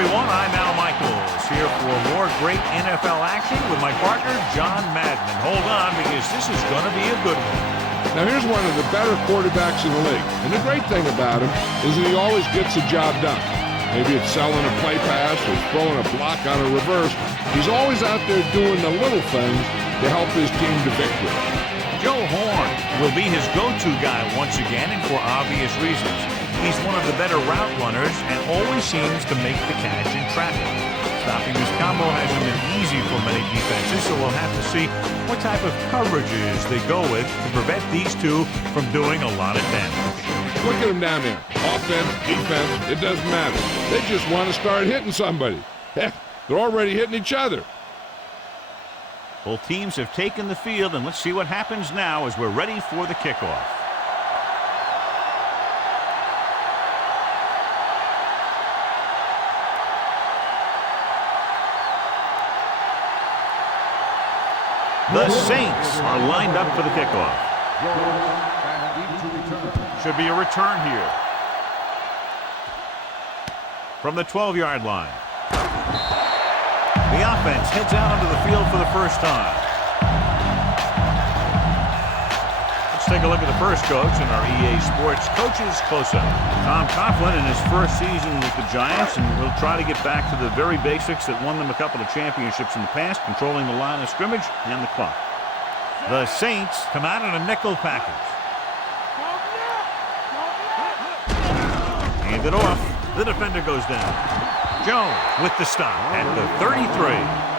everyone. I'm Al Michaels here for more great NFL action with my partner, John Madden. Hold on, because this is going to be a good one. Now, here's one of the better quarterbacks in the league. And the great thing about him is that he always gets the job done. Maybe it's selling a play pass or throwing a block on a reverse. He's always out there doing the little things to help his team to victory. Joe Horn will be his go-to guy once again, and for obvious reasons. He's one of the better route runners and always seems to make the catch in traffic. Stopping this combo hasn't been easy for many defenses, so we'll have to see what type of coverages they go with to prevent these two from doing a lot of damage. Look at them down there. Offense, defense, it doesn't matter. They just want to start hitting somebody. Heck, they're already hitting each other. Both teams have taken the field, and let's see what happens now as we're ready for the kickoff. The Saints are lined up for the kickoff. Should be a return here. From the 12-yard line. The offense heads out onto the field for the first time. Let's take a look at the first coach in our EA Sports Coaches Close-Up. Tom Coughlin in his first season with the Giants, and we'll try to get back to the very basics that won them a couple of championships in the past, controlling the line of scrimmage and the clock. The Saints come out in a nickel package. Hand it off. The defender goes down. Jones with the stop at the 33.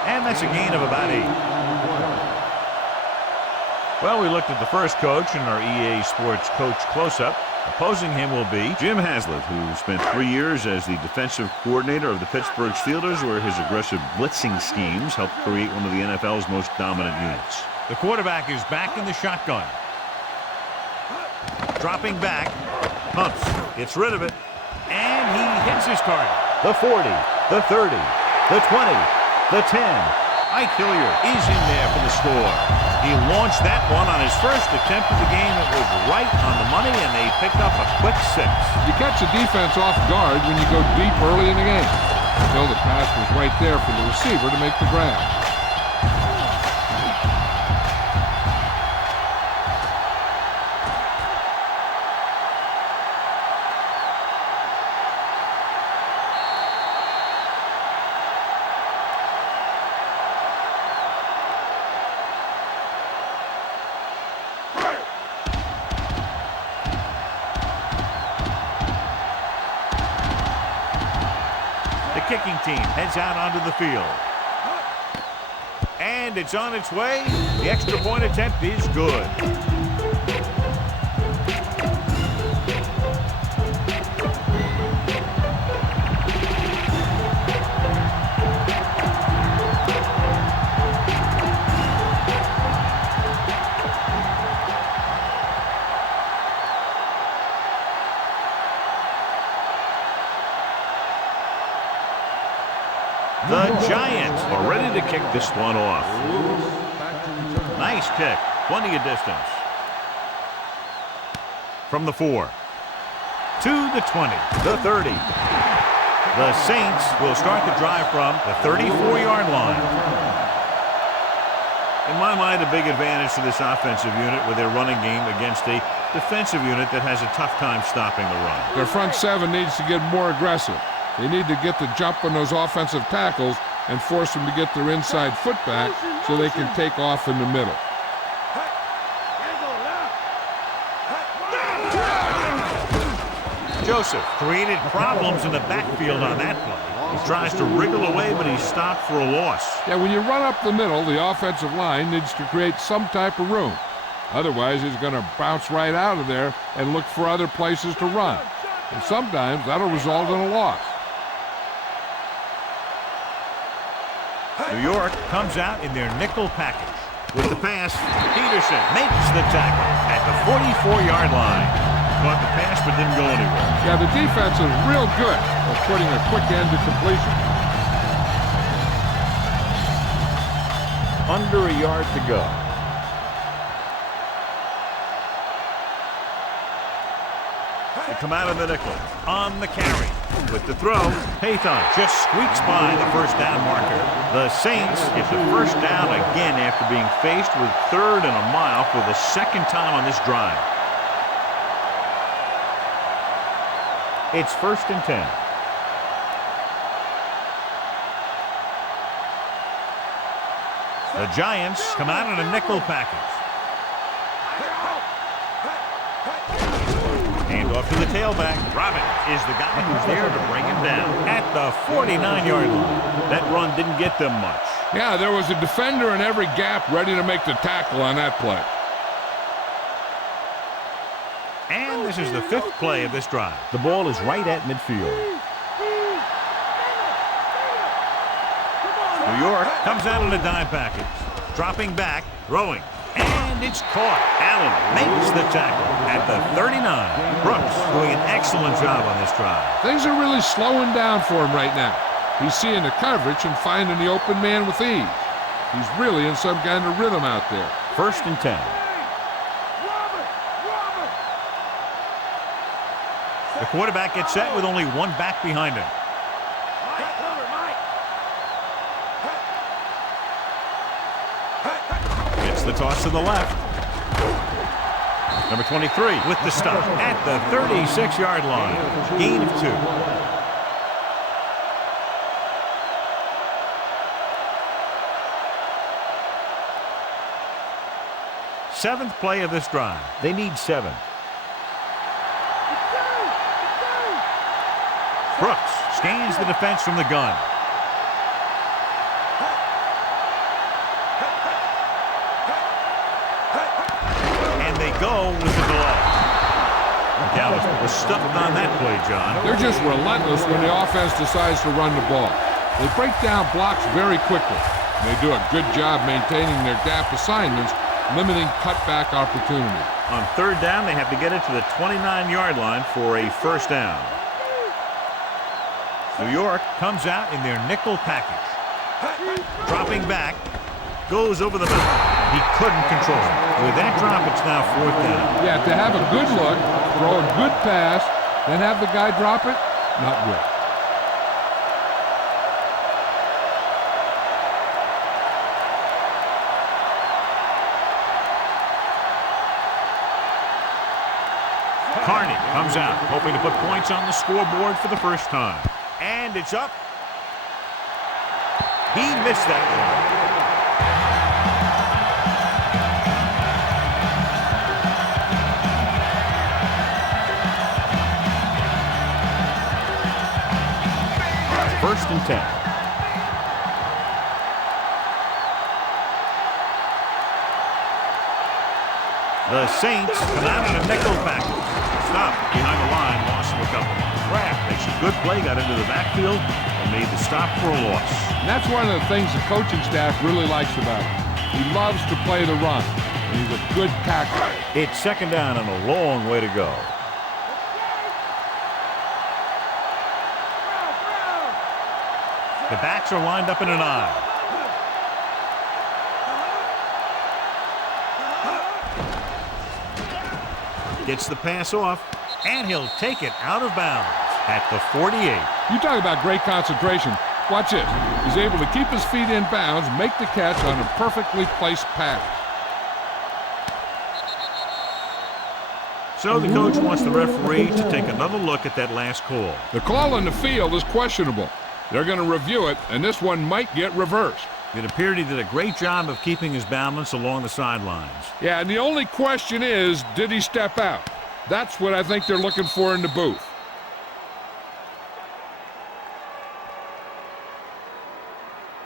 And that's a gain of about 8. Well, we looked at the first coach in our EA Sports Coach Close-Up. Opposing him will be Jim Haslett, who spent 3 years as the defensive coordinator of the Pittsburgh Steelers, where his aggressive blitzing schemes helped create one of the NFL's most dominant units. The quarterback is back in the shotgun. Dropping back. Pumps. Gets rid of it. And he hits his target. The 40, the 30, the 20, the 10. Ike Hilliard is in there for the score. He launched that one on his first attempt of the game. It was right on the money, and they picked up a quick 6. You catch the defense off guard when you go deep early in the game. Until the pass was right there for the receiver to make the grab. Kicking team heads out onto the field. And it's on its way. The extra point attempt is good. The Giants are ready to kick this one off. Nice kick. Plenty of distance. From the 4. To the 20. The 30. The Saints will start the drive from the 34-yard line. In my mind, a big advantage to this offensive unit with their running game against a defensive unit that has a tough time stopping the run. Their front 7 needs to get more aggressive. They need to get the jump on those offensive tackles and force them to get their inside foot back so they can take off in the middle. Joseph created problems in the backfield on that play. He tries to wriggle away, but he's stopped for a loss. Yeah, when you run up the middle, the offensive line needs to create some type of room. Otherwise, he's going to bounce right out of there and look for other places to run. And sometimes that'll result in a loss. New York comes out in their nickel package. With the pass, Peterson makes the tackle at the 44-yard line. Caught the pass but didn't go anywhere. Yeah, the defense is real good at putting a quick end to completion. Under a yard to go. The come out of the nickel. On the carry. With the throw, Pathon just squeaks by the first down marker. The Saints get the first down again after being faced with 3rd and a mile for the second time on this drive. It's 1st and 10. The Giants come out in a nickel package. Hand off to the tailback. Robbins is the guy who's there to bring him down at the 49-yard line. That run didn't get them much. Yeah, there was a defender in every gap ready to make the tackle on that play. And this is the 5th play of this drive. The ball is right at midfield. New York comes out in a dime package. Dropping back, throwing. And it's caught. Allen makes the tackle at the 39. Brooks doing an excellent job on this drive. Things are really slowing down for him right now. He's seeing the coverage and finding the open man with ease. He's really in some kind of rhythm out there. 1st and 10. The quarterback gets set with only one back behind him. Gets the toss to the left. Number 23 with the stop at the 36-yard line. Gain of 2. Seventh play of this drive. They need 7. Brooks scans the defense from the gun. And they go with the delay. McAllister was stuffed on that play, John. They're just relentless when the offense decides to run the ball. They break down blocks very quickly. They do a good job maintaining their gap assignments, limiting cutback opportunity. On 3rd down, they have to get it to the 29-yard line for a first down. New York comes out in their nickel package. Dropping back, goes over the middle. He couldn't control it. With that drop, it's now 4th down. Yeah, to have a good look, throw a good pass, then have the guy drop it, not good. Carney comes out, hoping to put points on the scoreboard for the first time. And it's up. He missed that one. First and 10. The Saints come out in a nickel package. Stop behind the line, loss of a couple. Kraft makes a good play, got into the backfield, and made the stop for a loss. And that's one of the things the coaching staff really likes about him. He loves to play the run, and he's a good tackler. It's 2nd down and a long way to go. The backs are lined up in an eye. Gets the pass off, and he'll take it out of bounds at the 48. You talk about great concentration. Watch this. He's able to keep his feet in bounds, make the catch on a perfectly placed pass. So the coach wants the referee to take another look at that last call. The call on the field is questionable. They're going to review it, and this one might get reversed. It appeared he did a great job of keeping his balance along the sidelines. Yeah, and the only question is, did he step out? That's what I think they're looking for in the booth.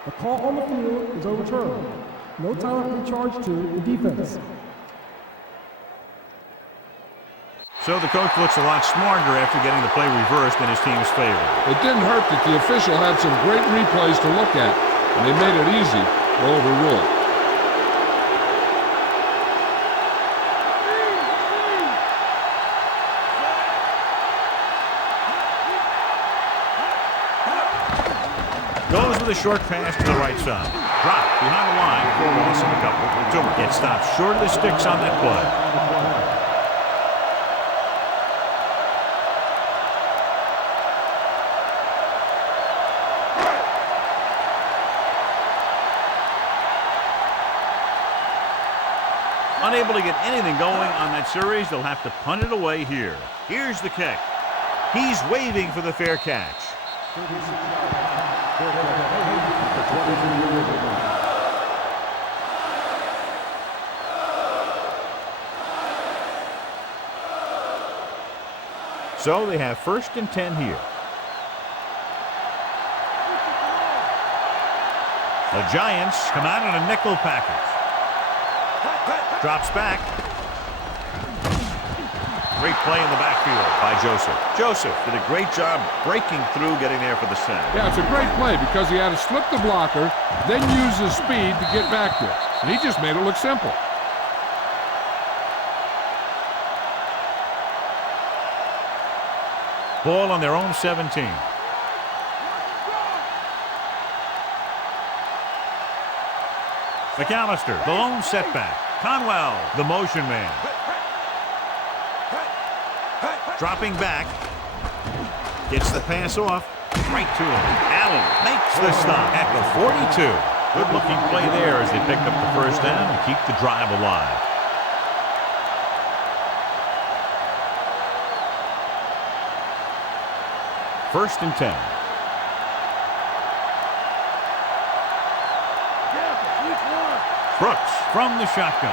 The call on the field is overturned. No time will be charged to the defense. So the coach looks a lot smarter after getting the play reversed in his team's favor. It didn't hurt that the official had some great replays to look at, and they made it easy to overrule. Goes with a short pass to the right side. Drop behind the line for a loss of a couple. Toomer gets stopped short of the sticks on that play. Unable to get anything going on that series, they'll have to punt it away here. Here's the kick. He's waving for the fair catch. So they have 1st and 10 here. The Giants come out in a nickel package. Drops back. Great play in the backfield by Joseph. Joseph did a great job breaking through, getting there for the sack. Yeah, it's a great play because he had to slip the blocker, then use his speed to get back there. And he just made it look simple. Ball on their own 17. McAllister, the lone setback. Conwell, the motion man. Dropping back. Gets the pass off. Right to him. Allen makes the stop at the 42. Good-looking play there as they pick up the 1st down and keep the drive alive. First and 10. Brooks from the shotgun.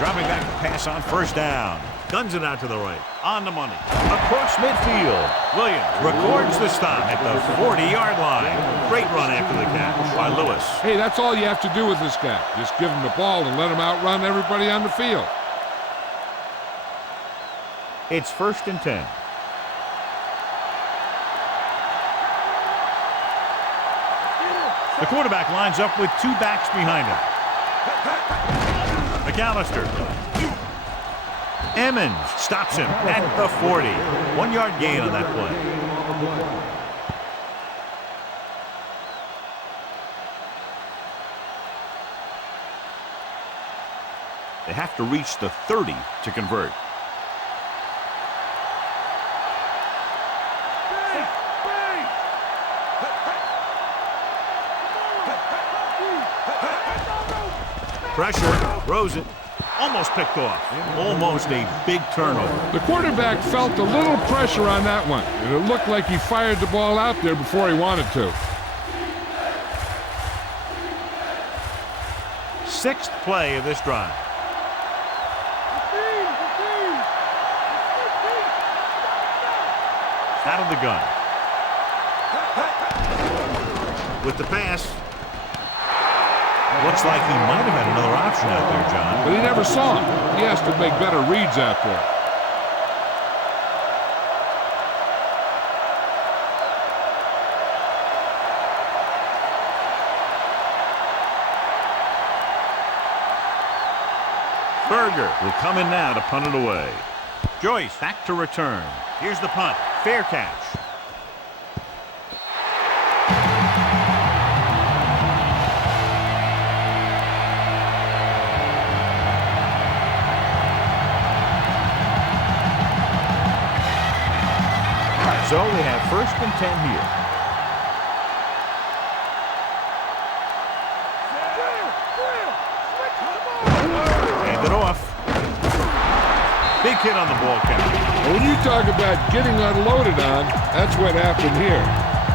Dropping back to pass on 1st down. Guns it out to the right. On the money. Across midfield. Williams records the stop at the 40-yard line. Great run after the catch by Lewis. Hey, that's all you have to do with this guy. Just give him the ball and let him outrun everybody on the field. It's 1st and 10. The quarterback lines up with 2 backs behind him. McAllister. Emmons stops him at the 40. 1-yard gain on that play. They have to reach the 30 to convert. Pressure, throws it, almost picked off. Almost a big turnover. The quarterback felt a little pressure on that one, and it looked like he fired the ball out there before he wanted to. 6th play of this drive. Out of the gun. With the pass. Looks like he might have had another option out there, John. But he never saw him. He has to make better reads out there. Berger will come in now to punt it away. Joyce back to return. Here's the punt. Fair catch. So they have 1st and 10 here. Hand it off. Big hit on the ball count. When you talk about getting unloaded on, that's what happened here.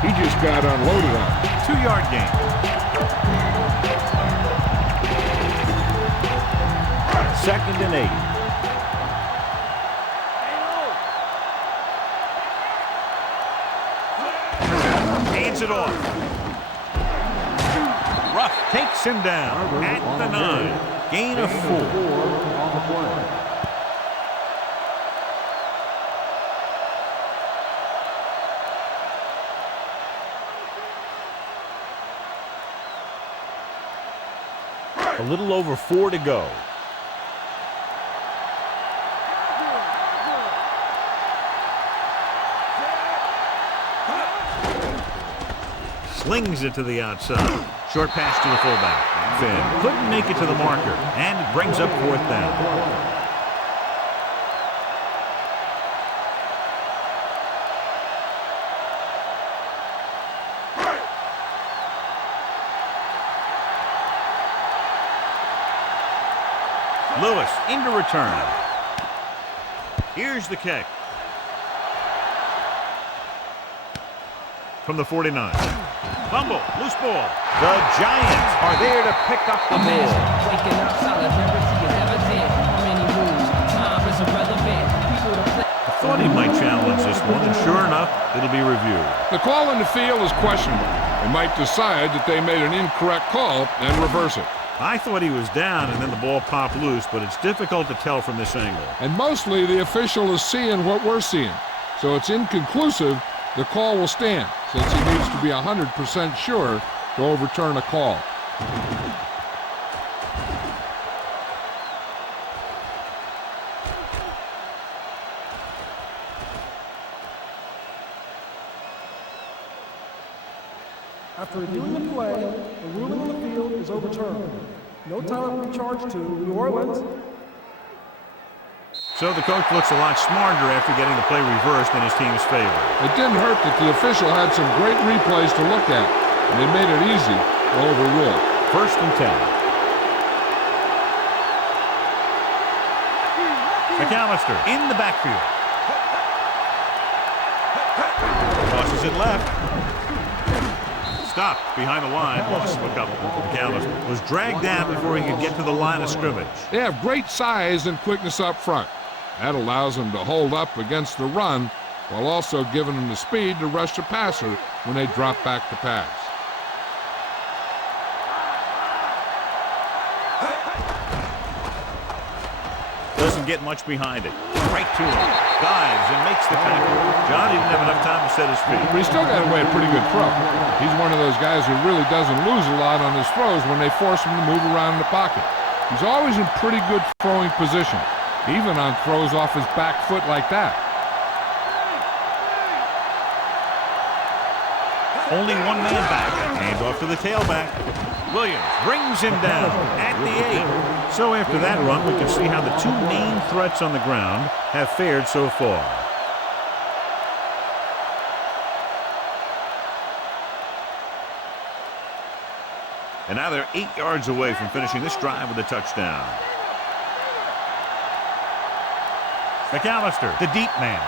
He just got unloaded on. 2-yard gain. Second and 8. Hands it off. Ruff takes him down at the 9. Gain of 4. A little over 4 to go. Slings it to the outside. Short pass to the fullback. Finn couldn't make it to the marker, and it brings up 4th down. Lewis into return. Here's the kick. From the 49. Fumble, loose ball. The Giants are there to pick up the ball. Waking up, solidarity is evident. How many moves? Time is irrelevant. People to play. I thought he might challenge this one, and sure enough, it'll be reviewed. The call in the field is questionable. They might decide that they made an incorrect call and reverse it. I thought he was down and then the ball popped loose, but it's difficult to tell from this angle. And mostly the official is seeing what we're seeing. So it's inconclusive. The call will stand, since he needs to be 100% sure to overturn a call. After reviewing the play, the ruling on the field is overturned. No time will be charged to New Orleans. So the coach looks a lot smarter after getting the play reversed in his team's favor. It didn't hurt that the official had some great replays to look at, and they made it easy to overrule. 1st and 10. McAllister in the backfield. Tosses it left. Stopped behind the line. Loss of a couple. McAllister was dragged down before he could get to the line of scrimmage. They have great size and quickness up front. That allows them to hold up against the run while also giving them the speed to rush the passer when they drop back to pass. Doesn't get much behind it. Right to him. Dives and makes the tackle. John didn't have enough time to set his feet. But he still got away a pretty good throw. He's one of those guys who really doesn't lose a lot on his throws when they force him to move around in the pocket. He's always in pretty good throwing position, even on throws off his back foot like that. Only one man back. Hands off to the tailback. Williams brings him down at the 8. So after that run, we can see how the two main threats on the ground have fared so far. And now they're 8 yards away from finishing this drive with a touchdown. McAllister, the deep man.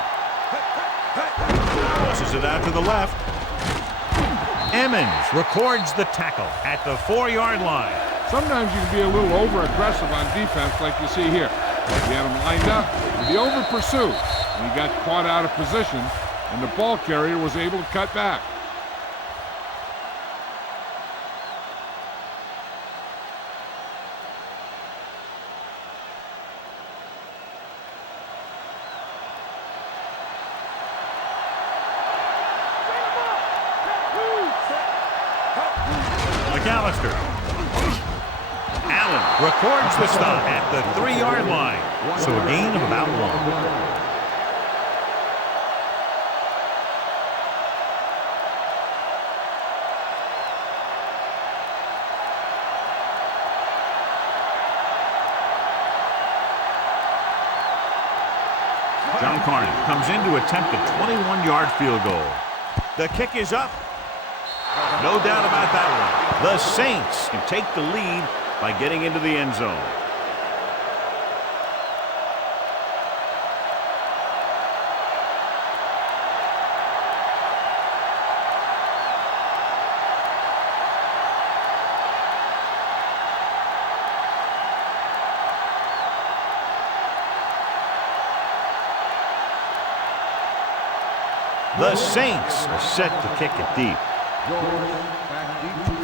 Tosses it out to the left. Emmons records the tackle at the 4-yard line. Sometimes you can be a little over-aggressive on defense like you see here. He had him lined up, and he over-pursued, and he got caught out of position, and the ball carrier was able to cut back. McAllister. Allen records the stop at the 3-yard line. So a gain of about 1. John Carney comes in to attempt a 21-yard field goal. The kick is up. No doubt about that one. The Saints can take the lead by getting into the end zone. The Saints are set to kick it deep.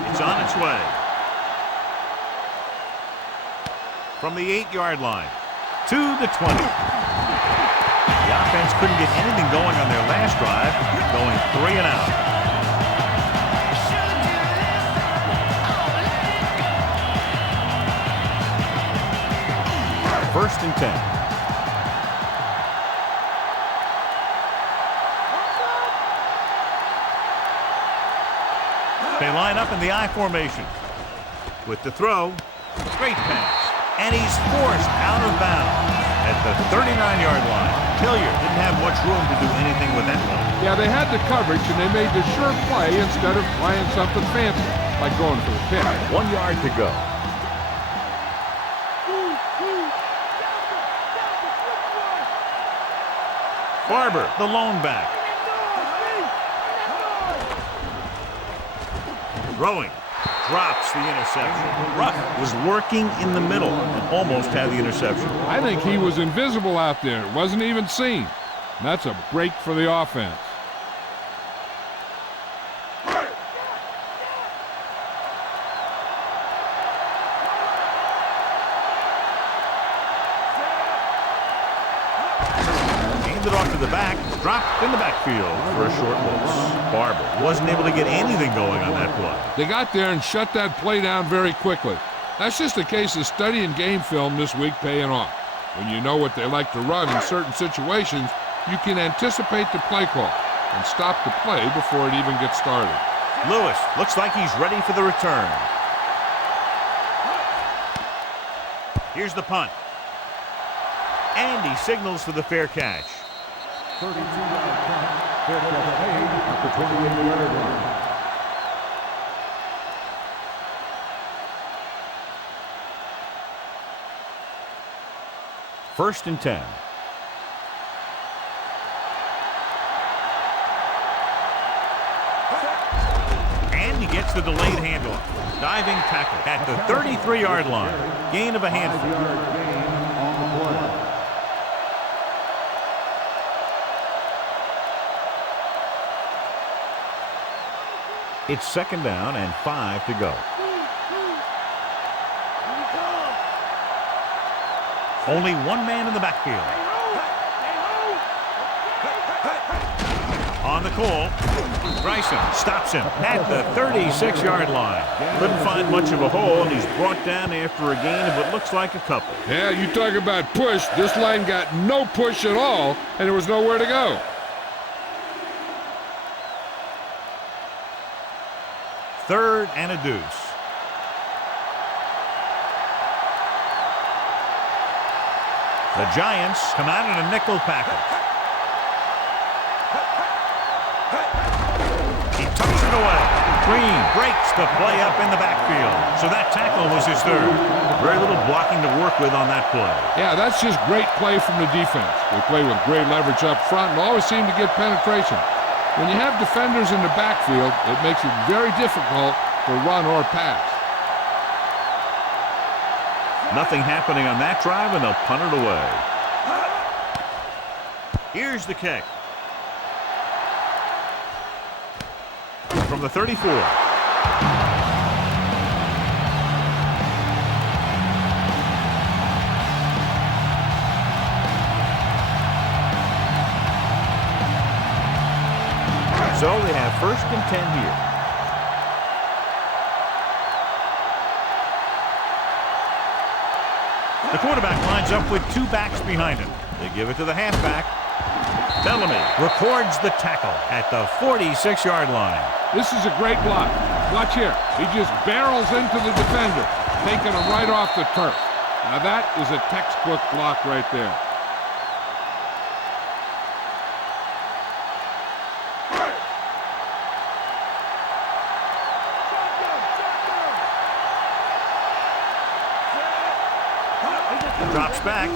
It's on its way. From the 8-yard line to the 20. The offense couldn't get anything going on their last drive, going 3 and out. First and 10. They line up in the I formation. With the throw, straight pass, and he's forced out of bounds at the 39-yard line. Hilliard didn't have much room to do anything with that one. Yeah, they had the coverage, and they made the sure play instead of trying something fancy, like going for the pick. 1 yard to go. Barber, the lone back. Throwing. Drops the interception. Ruff was working in the middle and almost had the interception. I think he was invisible out there. It wasn't even seen. And that's a break for the offense. Handed off to the back. Dropped in the backfield for a short loss. Barber wasn't able to get anything going on that play. They got there and shut that play down very quickly. That's just a case of studying game film this week paying off. When you know what they like to run in certain situations, you can anticipate the play call and stop the play before it even gets started. Lewis looks like he's ready for the return. Here's the punt. And he signals for the fair catch. 32-yard punt. Fair catch made at the 28-yard line. First and 10. And he gets the delayed handoff. Diving tackle at the 33-yard line. Gain of a handful. 5-yard gain on the play. It's second down and 5 to go. Only one man in the backfield. On the call, Bryson stops him at the 36-yard line. Couldn't find much of a hole, and he's brought down after a gain of what looks like a couple. Yeah, you talk about push. This line got no push at all, and there was nowhere to go. Third and a deuce. The Giants come out in a nickel package. He tucks it away. Green breaks the play up in the backfield. So that tackle was his third. Very little blocking to work with on that play. Yeah, that's just great play from the defense. They play with great leverage up front and always seem to get penetration. When you have defenders in the backfield, it makes it very difficult to run or pass. Nothing happening on that drive, and they'll punt it away. Here's the kick. From the 34. So they have first and 10 here. The quarterback lines up with two backs behind him. They give it to the halfback. Bellamy records the tackle at the 46-yard line. This is a great block. Watch here. He just barrels into the defender, taking him right off the turf. Now that is a textbook block right there. Drops back,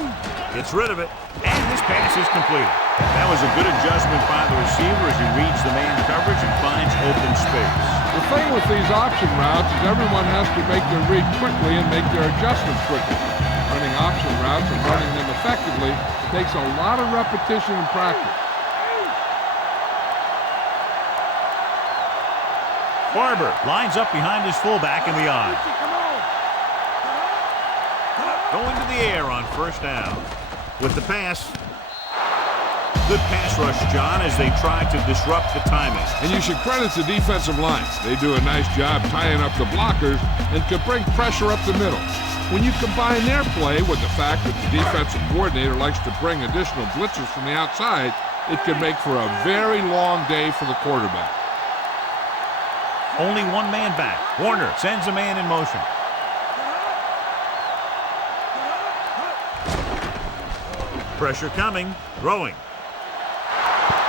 gets rid of it, and this pass is completed. That was a good adjustment by the receiver as he reads the man coverage and finds open space. The thing with these option routes is everyone has to make their read quickly and make their adjustments quickly. Running option routes and running them effectively takes a lot of repetition and practice. Barber lines up behind his fullback in the I. Going to the air on first down. With the pass. Good pass rush, John, as they try to disrupt the timing. And you should credit the defensive line. They do a nice job tying up the blockers and can bring pressure up the middle. When you combine their play with the fact that the defensive coordinator likes to bring additional blitzers from the outside, it can make for a very long day for the quarterback. Only one man back. Warner sends a man in motion. Pressure coming, throwing.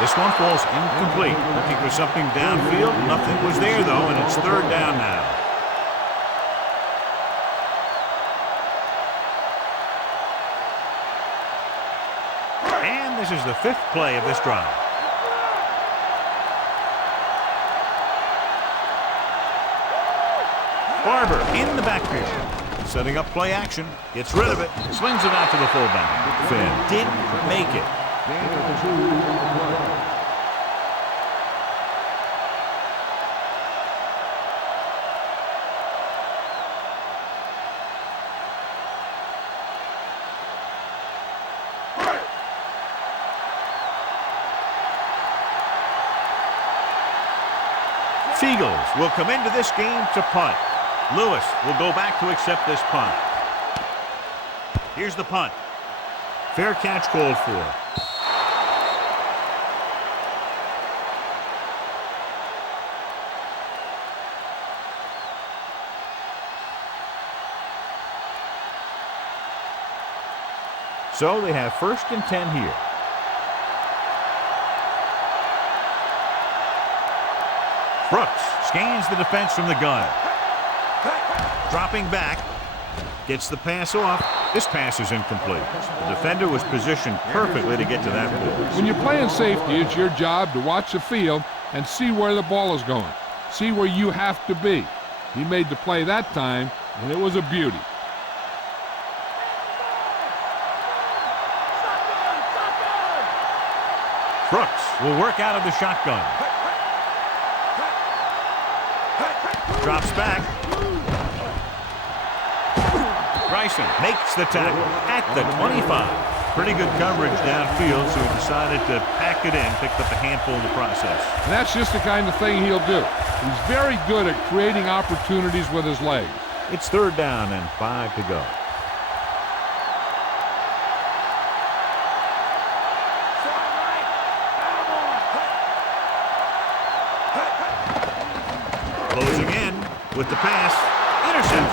This one falls incomplete. Looking for something downfield. Nothing was there, though, and it's third down now. And this this is the 5th play of this drive. Barber in the backfield. Setting up play action. Gets rid of it. Slings it out to the fullback. Finn didn't make it. Seagulls will come into this game to punt. Lewis will go back to accept this punt. Here's the punt. Fair catch called for. So they have 1st and 10 here. Brooks scans the defense from the gun. Dropping back. Gets the pass off. This pass is incomplete. The defender was positioned perfectly to get to that ball. When you're playing safety, it's your job to watch the field and see where the ball is going. See where you have to be. He made the play that time, and it was a beauty. Brooks will work out of the shotgun. Drops back. Bryson makes the tackle at the 25. Pretty good coverage downfield, so he decided to pack it in, picked up a handful in the process. And that's just the kind of thing he'll do. He's very good at creating opportunities with his legs. It's 3rd down and 5 to go. Closing in with the pass. Interception.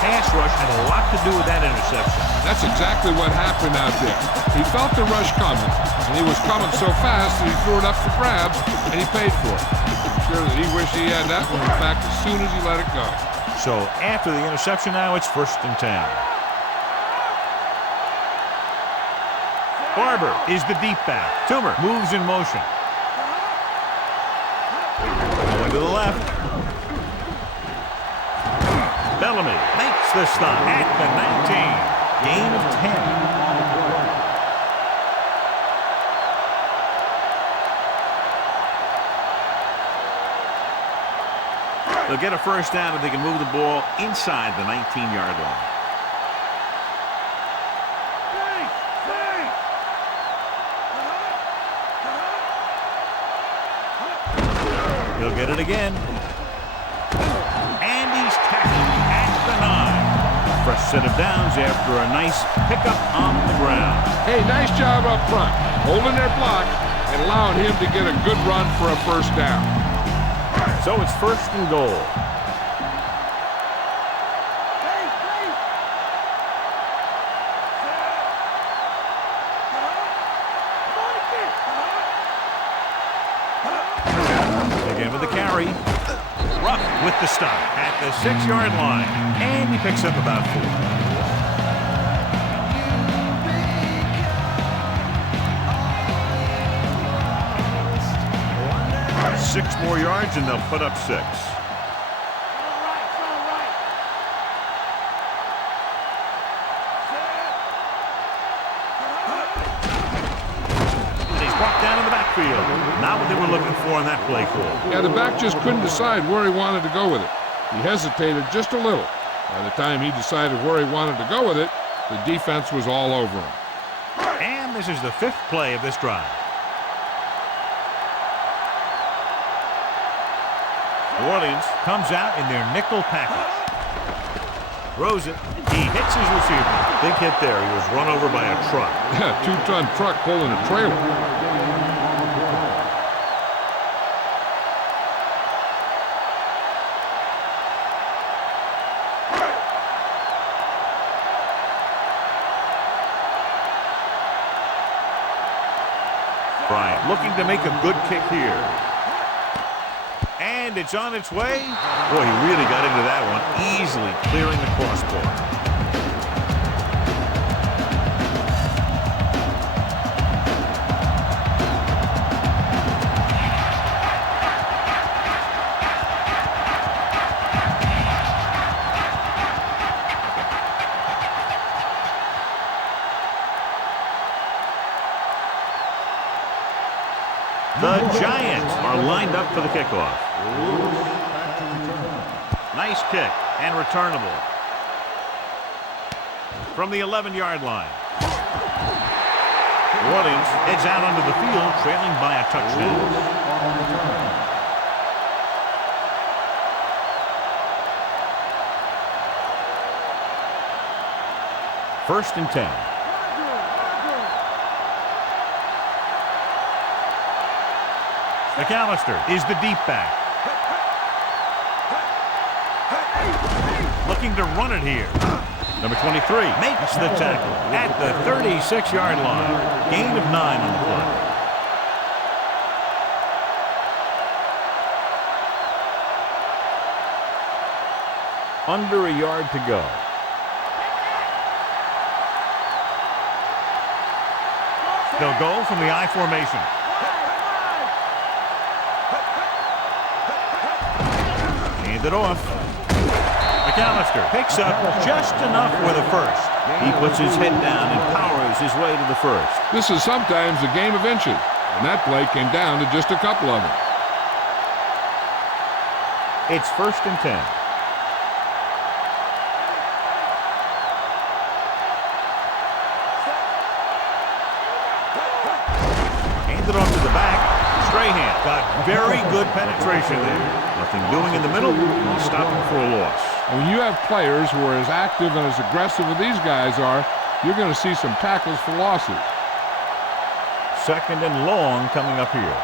Pass rush had a lot to do with that interception. That's exactly what happened out there. He felt the rush coming, and he was coming so fast that he threw it up for grabs, and he paid for it. I'm sure that he wished he had that one back as soon as he let it go. So after the interception now, it's 1st and 10. Barber is the deep back. Toomer moves in motion. Going to the left. Bellamy makes the stop at the 19. Gain of 10. They'll get a 1st down if they can move the ball inside the 19-yard line. He'll get it again. And he's tackled at the 9. Fresh set of downs after a nice pickup on the ground. Hey, nice job up front, holding their block and allowing him to get a good run for a 1st down. So it's 1st and goal. Again with the carry. Ruff with the stop at the 6-yard line. And he picks up about 4. 6 more yards and they'll put up 6. He's brought down in the backfield. Not what they were looking for in that play call. Yeah, the back just couldn't decide where he wanted to go with it. He hesitated just a little. By the time he decided where he wanted to go with it, the defense was all over him. And this is the 5th play of this drive. New Orleans comes out in their nickel package. Throws it. He hits his receiver. Big hit there. He was run over by a truck. Yeah, 2-ton truck pulling a trailer. Bryant looking to make a good kick here. And it's on its way. Boy, he really got into that one, easily clearing the crossbar. The Giants are lined up for the kickoff. Nice kick and returnable. From the 11-yard line. New Orleans heads out onto the field, trailing by a touchdown. First and 10. McAllister is the deep back. Looking to run it here. Number 23 makes the tackle at the 36-yard line. Gain of 9 on the play. Under a yard to go. They'll go from the I formation. Hand it off. McAllister picks up just enough for the first. He puts his head down and powers his way to the first. This is sometimes a game of inches, and that play came down to just a couple of them. It's first and 10. Handed off to the back. Strahan got very good penetration there. Nothing doing in the middle. He'll stop him for a loss. When you have players who are as active and as aggressive as these guys are, you're going to see some tackles for losses. Second and long coming up here.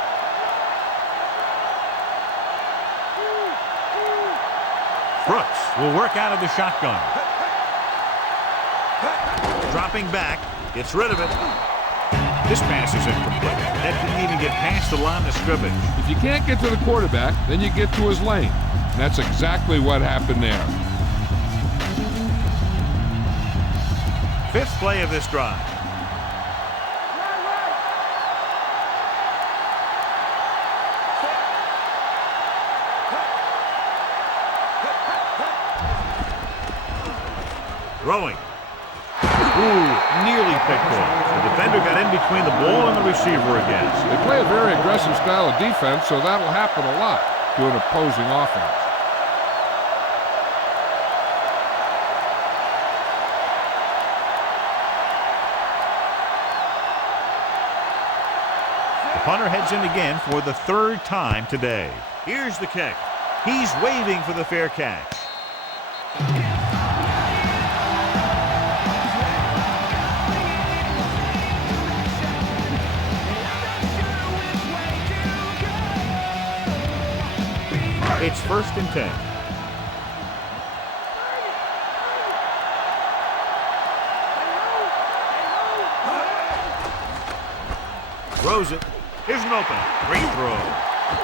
Brooks will work out of the shotgun. Dropping back, gets rid of it. This pass is incomplete. That didn't even get past the line of scrimmage. If you can't get to the quarterback, then you get to his lane. And that's exactly what happened there. Fifth play of this drive. Throwing. Ooh, nearly picked off. The defender got in between the ball and the receiver again. They play a very aggressive style of defense, so that'll happen a lot to an opposing offense. The punter heads in again for the third time today. Here's the kick. He's waving for the fair catch. It's first and 10. Throws it. Here's an opening. Great throw.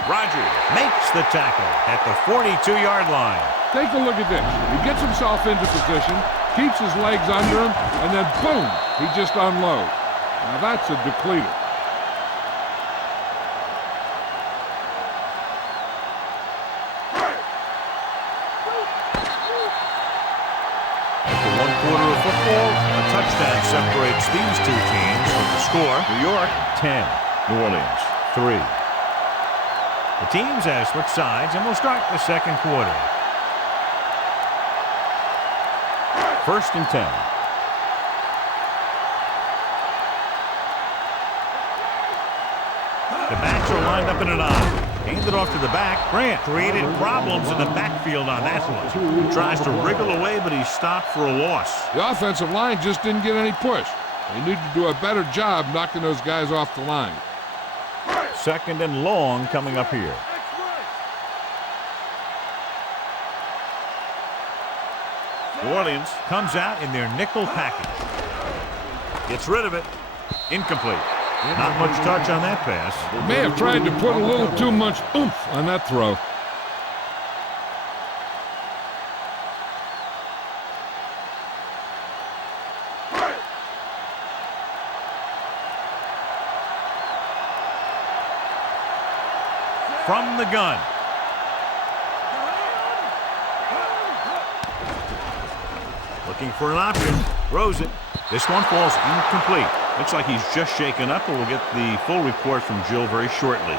Rogers makes the tackle at the 42-yard line. Take a look at this. He gets himself into position, keeps his legs under him, and then boom, he just unloads. Now that's a depleter. A touchdown separates these two teams from the score. New York 10, New Orleans 3. The teams have switched sides and will start the second quarter. First and 10. The backs are lined up in an eye. Handed off to the back. Grant created problems in the backfield on that one. He tries to wriggle away, but he's stopped for a loss. The offensive line just didn't get any push. They need to do a better job knocking those guys off the line. Second and long coming up here. New Orleans comes out in their nickel package. Gets rid of it. Incomplete. Not much touch on that pass. May have tried to put a little too much oomph on that throw. From the gun. Looking for an option. Throws it. This one falls incomplete. Looks like he's just shaken up, but we'll get the full report from Jill very shortly.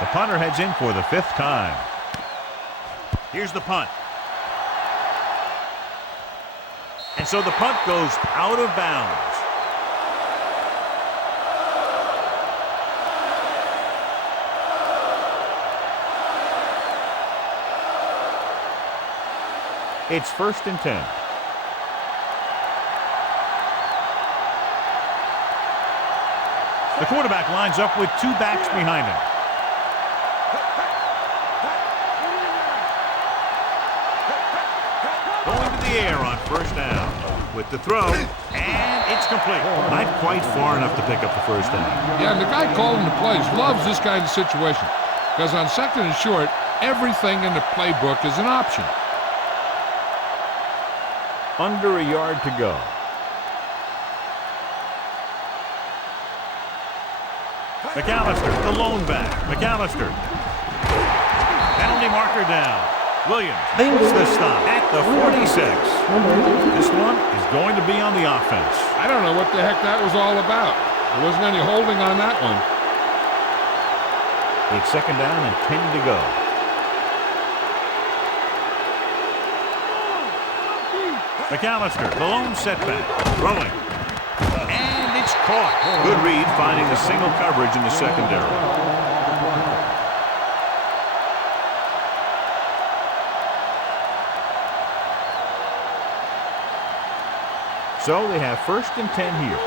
The punter heads in for the 5th time. Here's the punt. And so the punt goes out of bounds. It's 1st and 10. The quarterback lines up with 2 backs behind him. Going to the air on 1st down. With the throw, and it's complete. Not quite far enough to pick up the 1st down. Yeah, and the guy calling the plays loves this kind of situation. Because on 2nd and short, everything in the playbook is an option. Under a yard to go. McAllister, the lone back. McAllister. Penalty marker down. Williams makes the stop at the 46. This one is going to be on the offense. I don't know what the heck that was all about. There wasn't any holding on that one. It's 2nd down and 10 to go. McAllister, the lone setback, throwing. And it's caught. Good read, finding the single coverage in the secondary. So they have 1st and 10 here.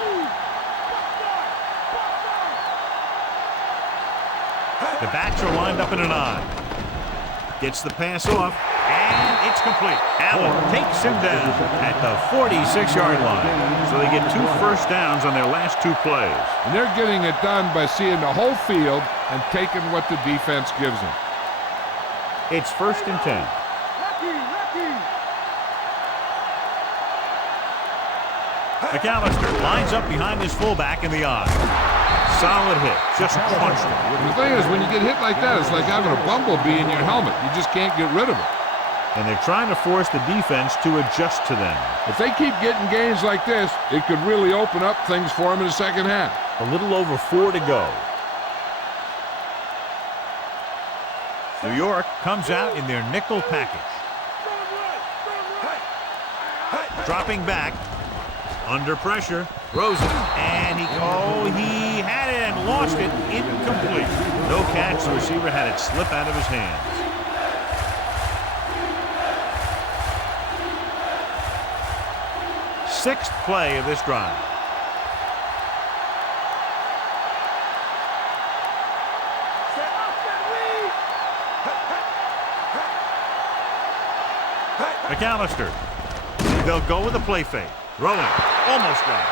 The backs are lined up in an I. Gets the pass off, and it's complete. Allen takes him down at the 46-yard line. So they get 2 first downs on their last 2 plays. And they're getting it done by seeing the whole field and taking what the defense gives them. It's 1st and 10. McAllister lines up behind his fullback in the I. Solid hit. Just crunched him. The thing is, when you get hit like that, it's like having a bumblebee in your helmet. You just can't get rid of it. And they're trying to force the defense to adjust to them. If they keep getting gains like this, it could really open up things for them in the second half. A little over 4 to go. New York comes out in their nickel package. Dropping back. Under pressure, Rosen, and he had it and lost it, incomplete. No catch, the receiver had it slip out of his hands. Sixth play of this drive. McAllister, they'll go with a play fake. Throwing, almost got it.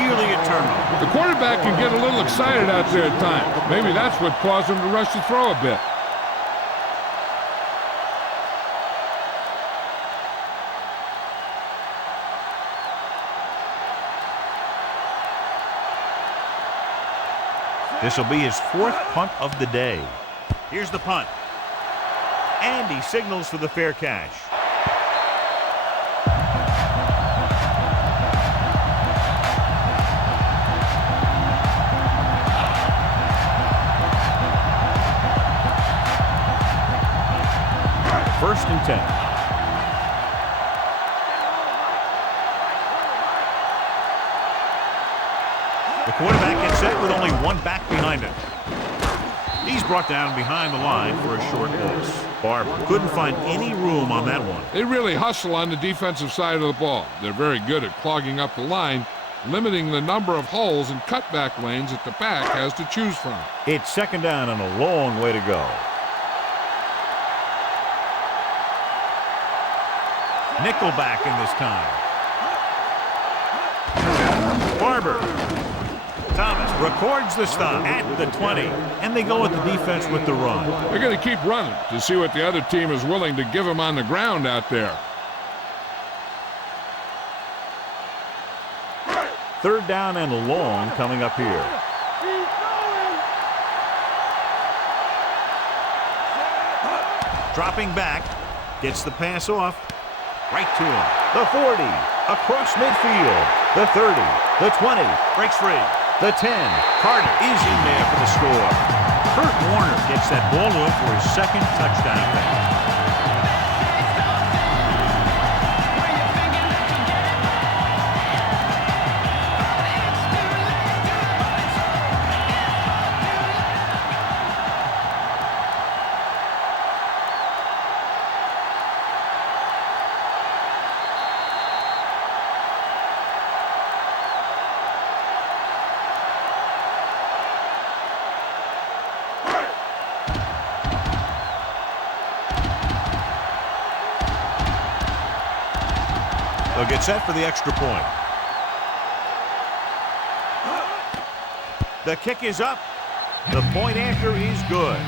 Nearly a turnover. The quarterback can get a little excited out there at times. Maybe that's what caused him to rush the throw a bit. This will be his 4th punt of the day. Here's the punt. And he signals for the fair catch. First and 10. The quarterback gets set with only 1 back behind him. He's brought down behind the line for a short loss. Barber couldn't find any room on that one. They really hustle on the defensive side of the ball. They're very good at clogging up the line, limiting the number of holes and cutback lanes that the back has to choose from. It's 2nd down and a long way to go. Nickelback in this time. Barber. Thomas records the stop at the 20, and they go with the defense with the run. They're going to keep running to see what the other team is willing to give them on the ground out there. 3rd down and long coming up here. Dropping back, gets the pass off. Right to him. The 40, across midfield. The 30, the 20, breaks free. The 10, Carter is in there for the score. Kurt Warner gets that ball to him for his second touchdown pass. They'll get set for the extra point. The kick is up. The point after is good.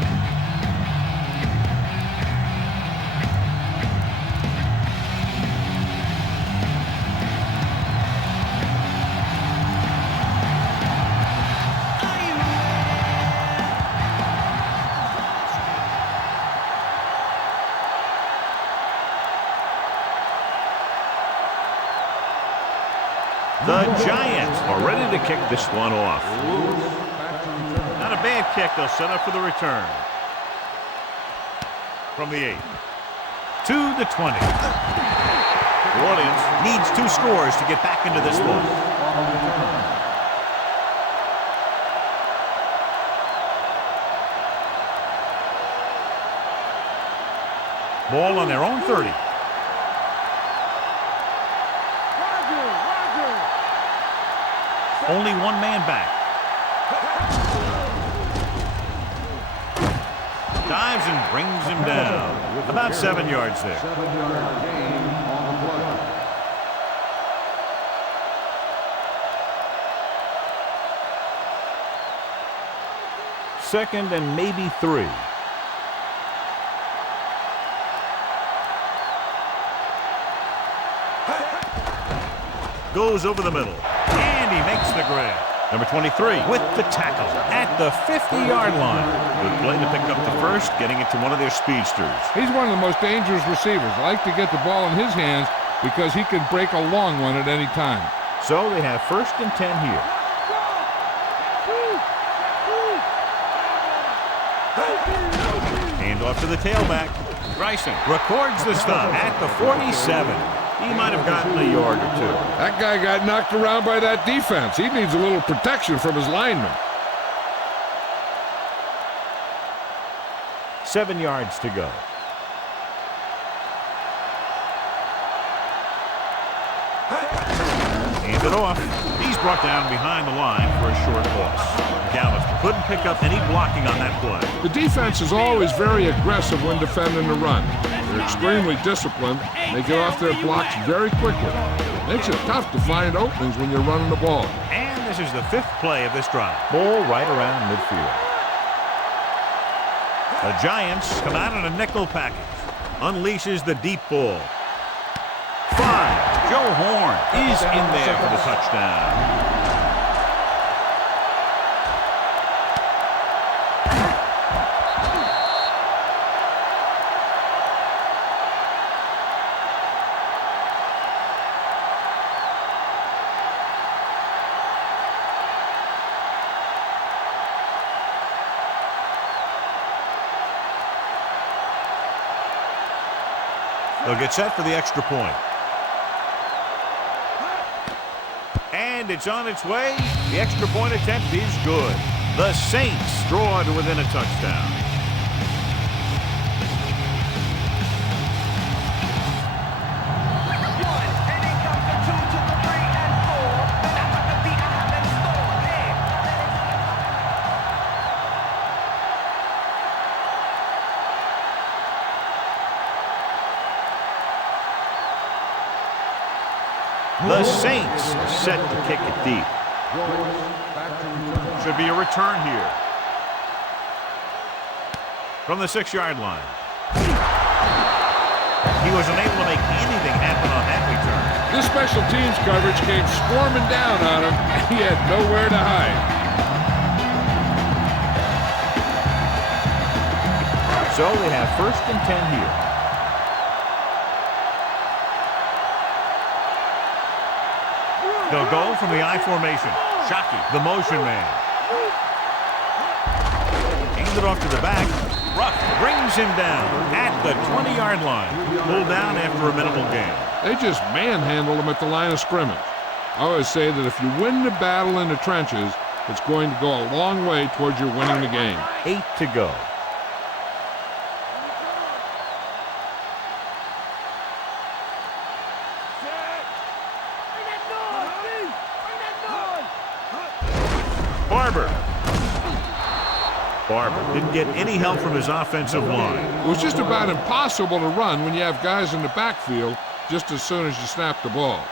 The Giants are ready to kick this one off. Not a bad kick. They'll set up for the return. From the 8 to the 20. New Orleans needs 2 scores to get back into this one. Ball on their own 30. Only one man back. Dives and brings him down. About 7 yards there. 7-yard gain on the play. Second and maybe 3. Goes over the middle. And he makes the grab. Number 23 with the tackle at the 50-yard line. Good play to pick up the first, getting it to one of their speedsters. He's one of the most dangerous receivers. I like to get the ball in his hands because he can break a long one at any time. So they have 1st and 10 here. Hand off to the tailback. Bryson records the stop at the 47. He might have gotten a yard or 2. That guy got knocked around by that defense. He needs a little protection from his linemen. 7 yards to go. Hands it off. He's brought down behind the line for a short loss. Gallup couldn't pick up any blocking on that play. The defense is always very aggressive when defending the run. They're extremely disciplined. They get off their blocks very quickly. Makes it tough to find openings when you're running the ball. And this is the 5th play of this drive. Ball right around midfield. The Giants come out in a nickel package. Unleashes the deep ball. 5. Joe Horn is in there for the touchdown. They'll get set for the extra point. And it's on its way. The extra point attempt is good. The Saints draw to within a touchdown. The Saints set to kick it deep. Should be a return here. From the 6-yard line. He was unable to make anything happen on that return. This special teams coverage came swarming down on him, and he had nowhere to hide. So they have 1st and 10 here. They'll go from the I formation. Shockey, the motion man. And it off to the back. Ruck brings him down at the 20-yard line. Pulled down after a minimal gain. They just manhandled him at the line of scrimmage. I always say that if you win the battle in the trenches, it's going to go a long way towards your winning the game. 8 to go. Barber didn't get any help from his offensive line. It was just about impossible to run when you have guys in the backfield just as soon as you snap the ball.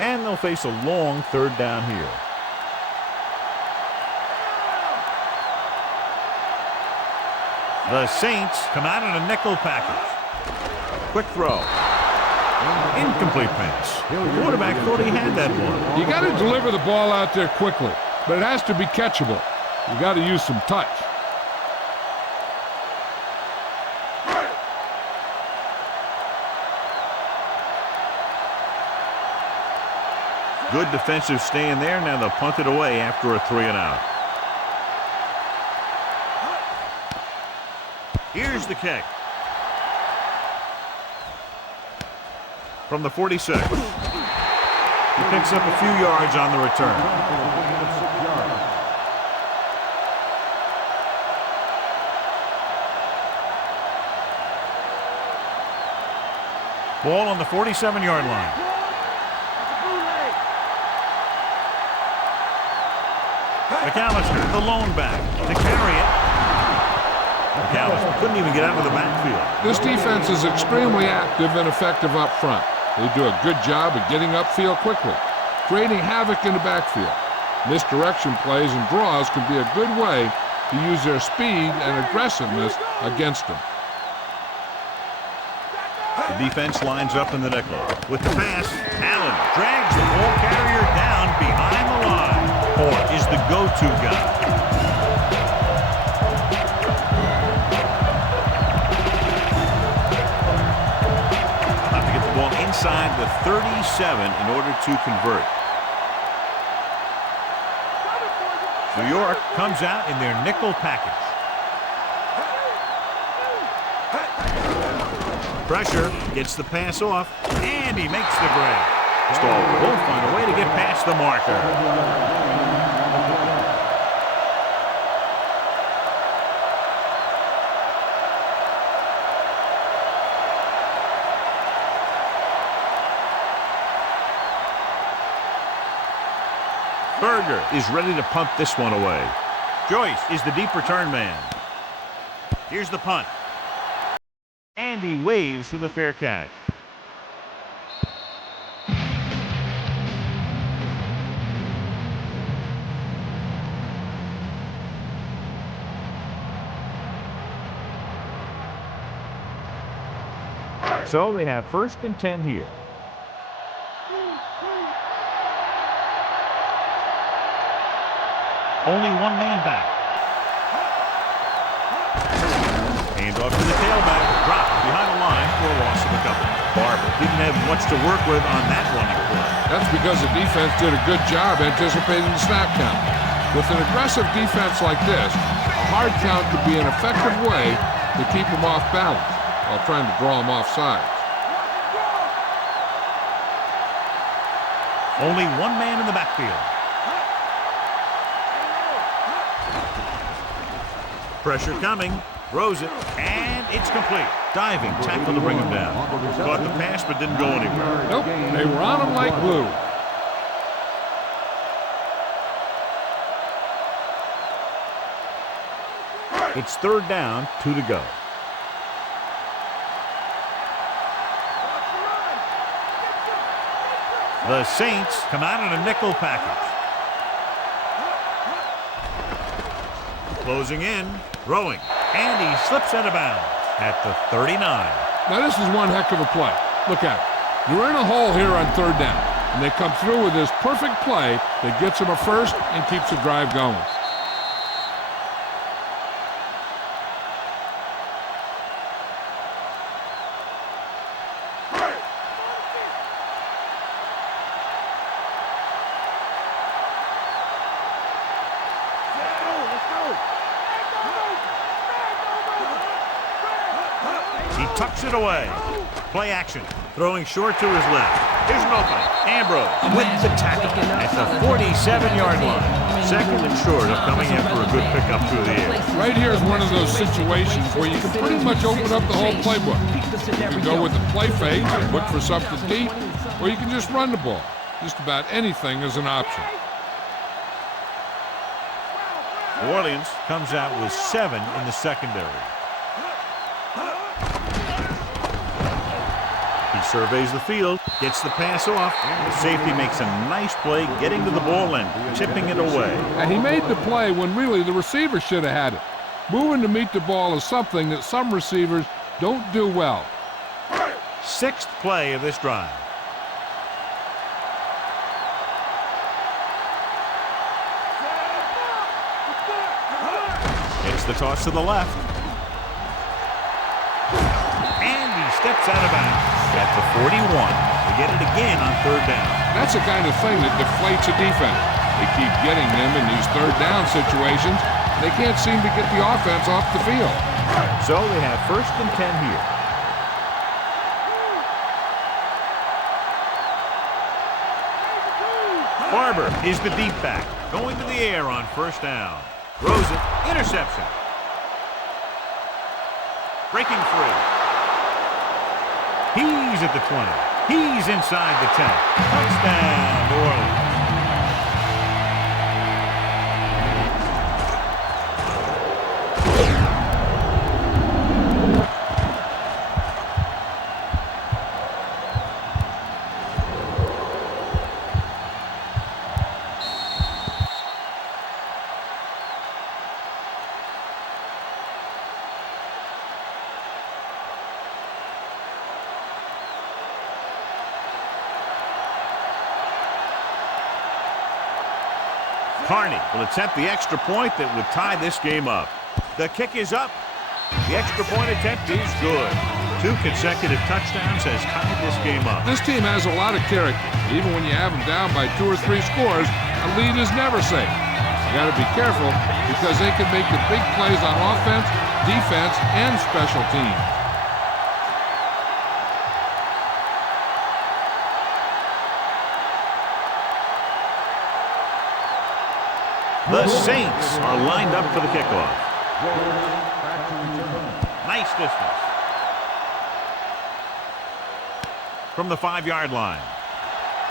And they'll face a long third down here. The Saints come out in a nickel package. Quick throw. Incomplete pass. The quarterback thought he had that one. You got to deliver the ball out there quickly, but it has to be catchable. You got to use some touch. Good defensive stand there. Now they'll punt it away after a 3 and out. Here's the kick. From the 46. He picks up a few yards on the return. Ball on the 47-yard line. McAllister, the lone back, to carry it. McAllister couldn't even get out of the backfield. This defense is extremely active and effective up front. They do a good job of getting upfield quickly, creating havoc in the backfield. Misdirection plays and draws can be a good way to use their speed and aggressiveness against them. The defense lines up in the nickel. With the pass, Allen drags the ball carrier down behind the line. Horn is the go-to guy. Inside the 37 in order to convert. New York comes out in their nickel package. Pressure gets the pass off, and he makes the grab. Stallworth won't find a way to get past the marker. Berger is ready to punt this one away. Joyce is the deep return man. Here's the punt. And he waves for the fair catch. So they have 1st and 10 here. Only one man back. Hand off to the tailback. Dropped behind the line for a loss of a couple. Barber didn't have much to work with on that running play. That's because the defense did a good job anticipating the snap count. With an aggressive defense like this, a hard count could be an effective way to keep them off balance while trying to draw them off sides. Only one man in the backfield. Pressure coming, throws it, and it's complete. Diving tackle to bring him down. Caught the pass but didn't go anywhere. Nope, they were on him like glue. It's 3rd down, 2 to go. The Saints come out in a nickel package. Closing in, throwing, and he slips out of bounds at the 39. Now this is one heck of a play. Look at it. You're in a hole here on 3rd down, and they come through with this perfect play that gets them a first and keeps the drive going. tucks it away. Play action. Throwing short to his left. Here's an opening. Ambrose with the tackle at the 47-yard line. Second and short of coming in for a good pickup through the air. Right here is one of those situations where you can pretty much open up the whole playbook. You can go with the play fake and look for something deep, or you can just run the ball. Just about anything is an option. New Orleans comes out with 7 in the secondary. He surveys the field, gets the pass off. The safety makes a nice play getting to the ball and tipping it away. And he made the play when really the receiver should have had it. Moving to meet the ball is something that some receivers don't do well. 6th play of this drive. It's the toss to the left. And he steps out of bounds at the 41. They get it again on 3rd down. That's the kind of thing that deflates a defense. They keep getting them in these 3rd down situations. They can't seem to get the offense off the field. So they have 1st and 10 here. Barber is the deep back. Going to the air on 1st down. Throws it. Interception. Breaking free. He's at the 20. He's inside the 10. Touchdown, New Orleans. Carney will attempt the extra point that would tie this game up. The kick is up. The extra point attempt is good. 2 consecutive touchdowns has tied this game up. This team has a lot of character. Even when you have them down by 2 or 3 scores, a lead is never safe. You got to be careful because they can make the big plays on offense, defense, and special teams. The Saints are lined up for the kickoff. Nice distance. From the 5-yard line.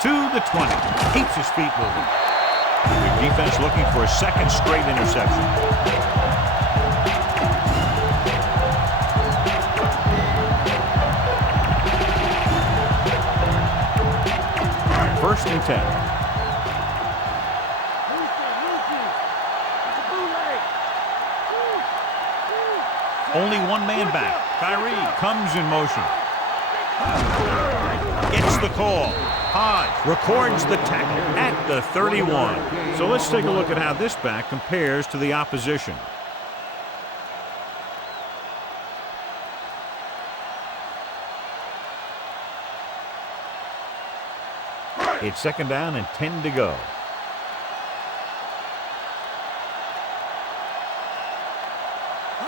To the 20. Keeps his feet moving. Good defense looking for a 2nd straight interception. First and 10. Only one man back. Kyrie comes in motion. Gets the call. Hodge records the tackle at the 31. So let's take a look at how this back compares to the opposition. It's 2nd down and 10 to go.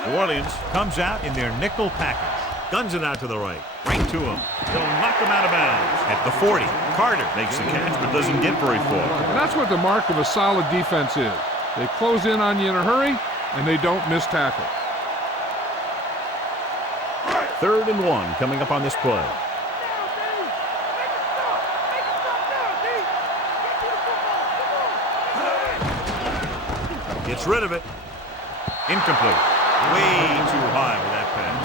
New Orleans comes out in their nickel package. Guns it out to the right. Right to him. They'll knock him out of bounds. At the 40, Carter makes the catch but doesn't get very far. And that's what the mark of a solid defense is. They close in on you in a hurry, and they don't miss tackle. 3rd and 1 coming up on this play. Gets rid of it. Incomplete. Way too high with that pass.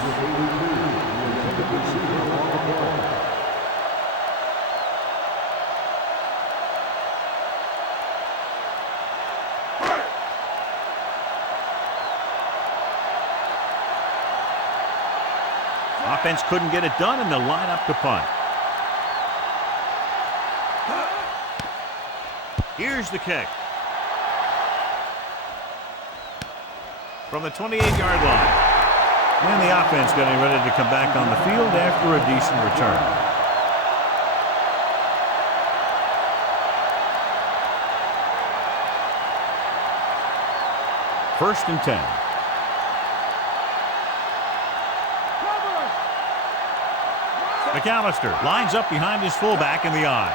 Offense couldn't get it done, and they'll line up to punt. Here's the kick. From the 28-yard line. And the offense getting ready to come back on the field after a decent return. First and 10. McAllister lines up behind his fullback in the eye.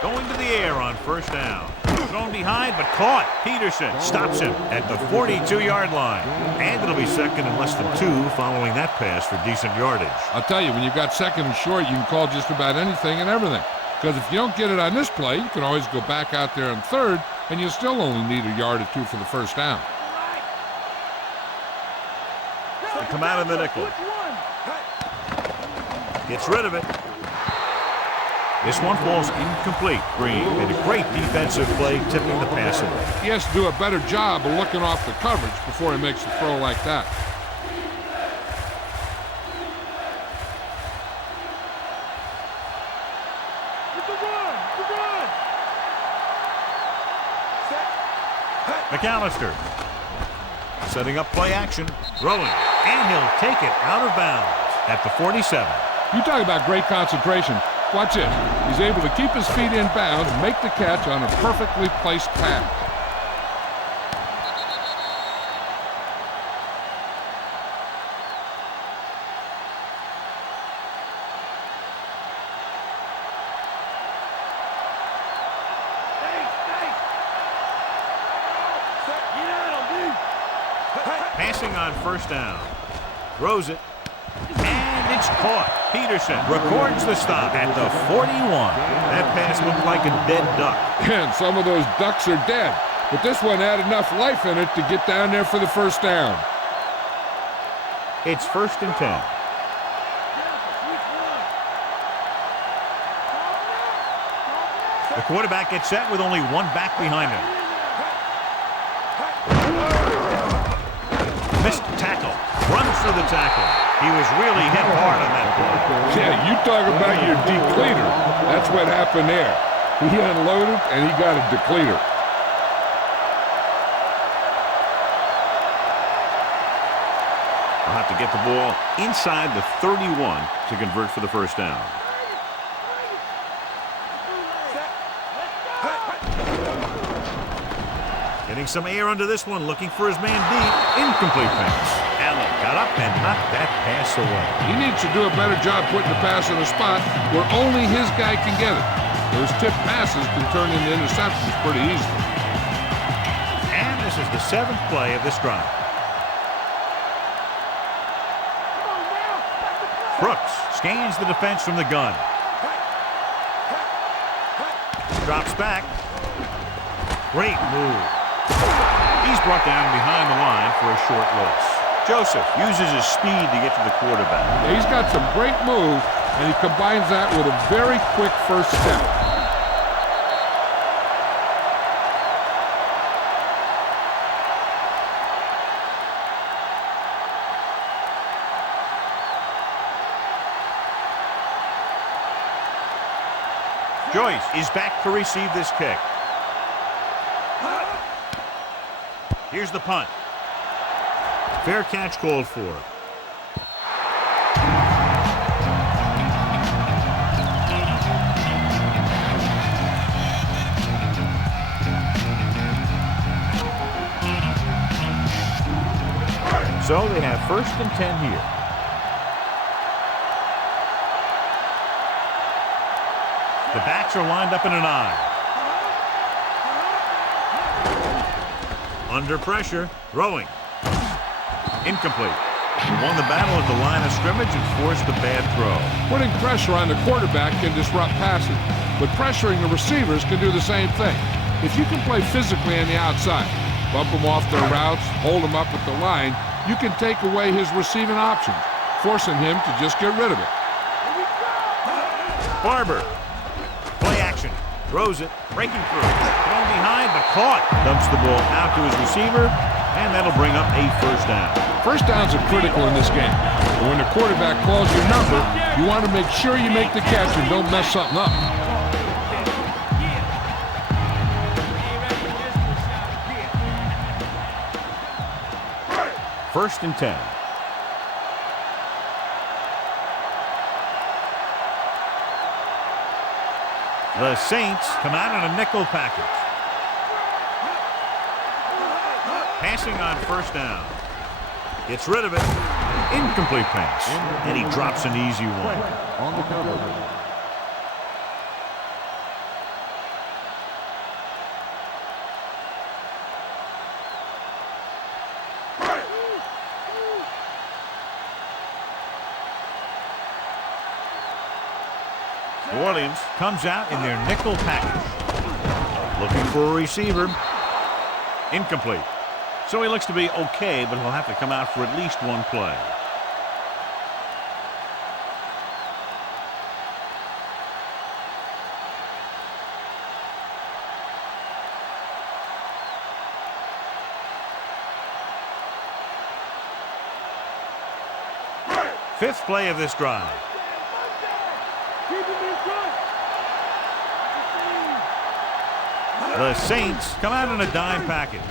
Going to the air on first down. Thrown behind, but caught. Peterson stops him at the 42-yard line. And it'll be second and less than 2 following that pass for decent yardage. I'll tell you, when you've got second and short, you can call just about anything and everything. Because if you don't get it on this play, you can always go back out there on third, and you'll still only need a yard or 2 for the first down. They come out of the nickel. Gets rid of it. This one falls incomplete. Green made a great defensive play, tipping the pass away. He has to do a better job of looking off the coverage before he makes a throw like that. McAllister setting up play action, throwing, and he'll take it out of bounds at the 47. You talk about great concentration. Watch this. He's able to keep his feet in bounds, make the catch on a perfectly placed pass. Passing on first down. Throws it. And it's caught. Peterson records the stop at the 41. That pass looked like a dead duck. And some of those ducks are dead. But this one had enough life in it to get down there for the first down. It's first and 10. The quarterback gets set with only one back behind him. Missed tackle. Runs through the tackle. He was really hit hard on that play. Yeah, you talk about your depleter. That's what happened there. He unloaded, and he got a depleter. I'll have to get the ball inside the 31 to convert for the first down. Getting some air under this one, looking for his man deep. Incomplete pass. Allen got up and knocked that pass away. He needs to do a better job putting the pass in a spot where only his guy can get it. Those tipped passes can turn into interceptions pretty easily. And this is the 7th play of this drive. Brooks scans the defense from the gun. Drops back. Great move. He's brought down behind the line for a short loss. Joseph uses his speed to get to the quarterback. Yeah, he's got some great moves, and he combines that with a very quick first step. Joyce is back to receive this kick. Here's the punt. Fair catch called for. So they have first and 10 here. The backs are lined up in an I. Under pressure, throwing. Incomplete. He won the battle at the line of scrimmage and forced a bad throw. Putting pressure on the quarterback can disrupt passing, but pressuring the receivers can do the same thing. If you can play physically on the outside, bump them off their routes, hold them up at the line, you can take away his receiving options, forcing him to just get rid of it. Barber. Play action. Throws it. Breaking through. Thrown behind, but caught. Dumps the ball out to his receiver, and that'll bring up a first down. First downs are critical in this game. And when the quarterback calls your number, you want to make sure you make the catch and don't mess something up. First and 10. The Saints come out in a nickel package. Passing on first down. Gets rid of it. Incomplete pass. And he drops an easy one. On the cover. New Orleans comes out in their nickel package. Looking for a receiver. Incomplete. So he looks to be okay, but he'll have to come out for at least one play. Fifth play of this drive. The Saints come out in a dime package.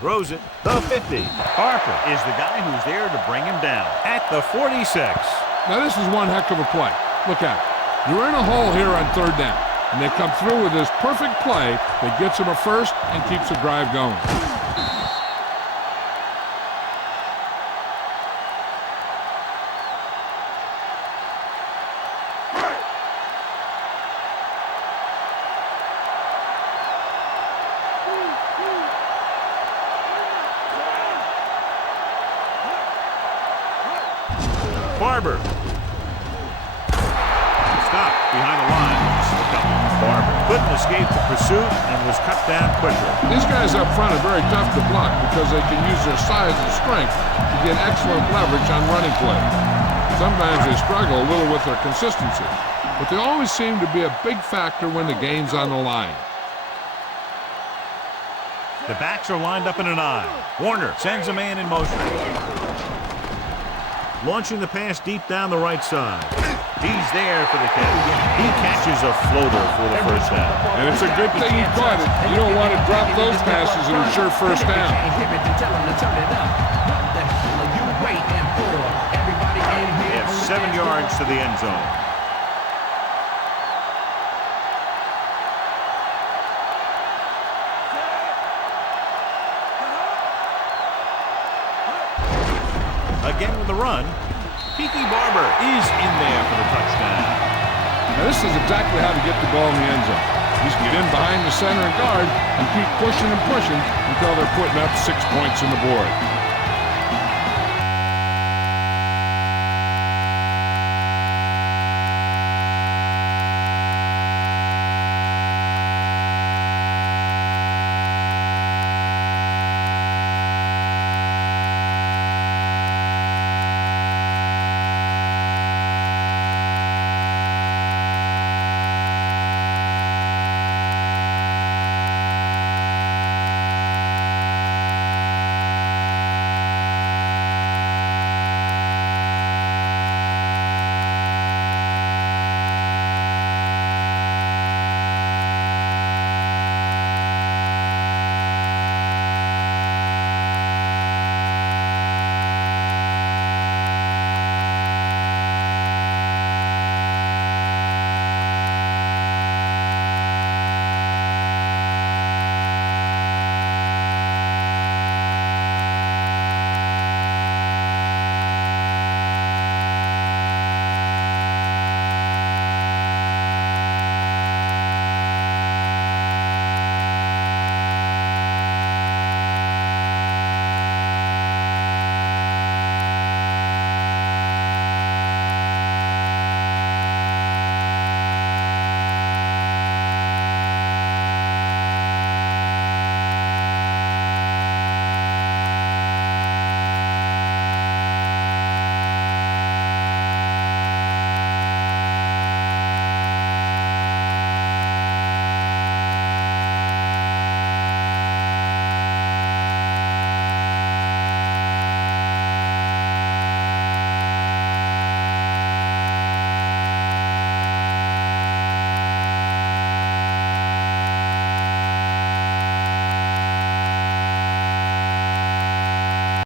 Throws it. The 50. Harper is the guy who's there to bring him down at the 46. Now, this is one heck of a play. Look at it. You're in a hole here on third down, and they come through with this perfect play that gets them a first and keeps the drive going. Barber. Stopped behind the line. Barber couldn't escape the pursuit and was cut down quickly. These guys up front are very tough to block because they can use their size and strength to get excellent leverage on running plays. Sometimes they struggle a little with their consistency, but they always seem to be a big factor when the game's on the line. The backs are lined up in an I. Warner sends a man in motion. Launching the pass deep down the right side. He's there for the catch. He catches a floater for the first down. And it's a good thing he caught it. You don't want to drop those passes that are sure first down. They have 7 yards to the end zone. Again with the run. Tiki Barber is in there for the touchdown. Now this is exactly how to get the ball in the end zone. Just get in behind the center and guard and keep pushing and pushing until they're putting up 6 points on the board.